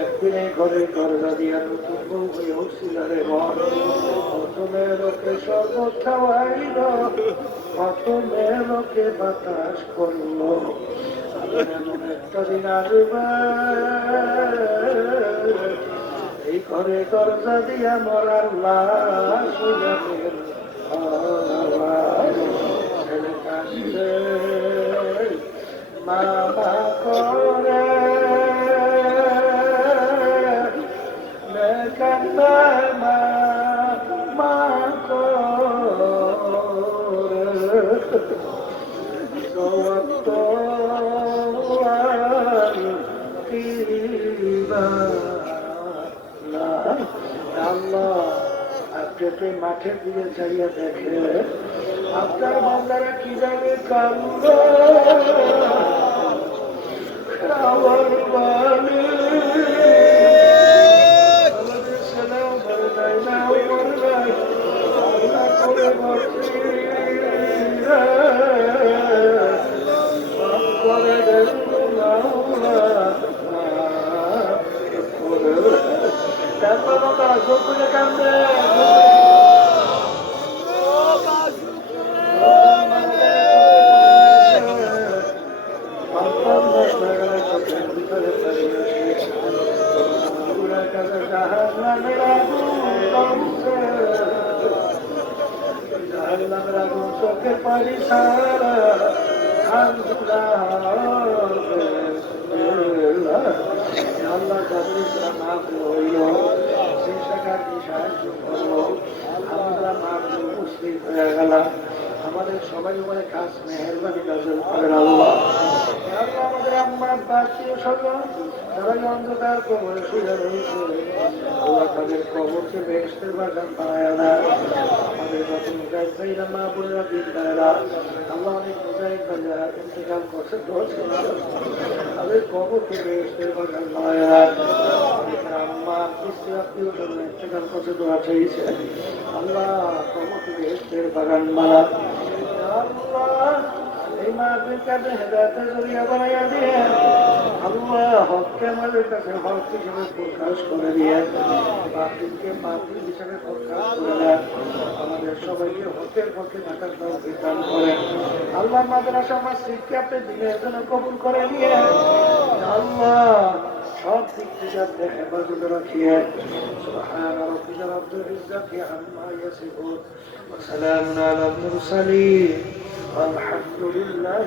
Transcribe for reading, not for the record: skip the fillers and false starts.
একদিনে ঘরে দরজা দিয়া নতুন বউ হয়ে উঠছিল রে মন। কত মেয়ে লোকে শরবত খাওয়াইল, কত মেয়ে লোকে বাতাস করলো। এমন একটা দিন আসবে এই ঘরে দরজা দিয়া মরার লাশ হইয়া বের হওয়ার। ছেলে কান্দে মামা করে কান্দে মামা করে সত্য আল্লাহ আপনি মাঠের দিকে যাইয়া দেখে আপনার বান্দারা কিভাবে কান্দে আমার বাণী আমাদের ছেলেও মরে নাই, নাও মরে নাই, আল্লাহ করে বলছি করে দেন করে কান্দে চোখে পারি সারা আল্লাহ মাফ হইল সে টাকাকে সাহায্য করলো। আমরা মাফ মুসলিম হয়ে গেলাম। আমাদের সবাই উপরে কাজ মেহরবানি নাযিল করেন আল্লাহ। আল্লাহ আমাদের আম্মা বাচ্চা সবাই সবাই অন্ধকার কবরে শুয়ে রয়েছে। আল্লাহ তাদের কবরকে বেহেশতের বাগান বানায় না। আমাদের যত মুজাহিদ ভাইরা মা বোনেরা দিন ভাইরা আল্লাহ অনেক মুজাহিদ ভাইরা ইন্তেকাল করছে তাদের কবরকে বেহেশতের বাগান বানায় না। আম্মা পিসি আত্মীয় জন্য ইন্তেকাল করছে দোয়া চাইছে আল্লাহ কবরকে বেহেশতের বাগান বানায়। আল্লাহ এই মাহফিল কাছে হেদায়েতের জরিয়া বানাইয়া দিয়ে আল্লাহ হককে আমাদের কাছে হক হিসেবে প্রকাশ করে দিয়ে বাতিলকে বাতিল হিসেবে প্রকাশ করে দেন। আমাদের সবাইকে হকের পক্ষে থাকার তৌফিক দান করেন আল্লাহ। মাদ্রাসা মসজিদকে আপনি দিনের জন্য কবুল করে নিয়ে আল্লাহ সব দিক থেকে আপনি হেফাজতে রাখিয়ে সুবহান রাব্বিকা রাব্বিল ইজ্জাতি আম্মা ইয়াসিফুন ওয়া সালামুন আলাল মুরসালিন আলহামদুলিল্লাহ।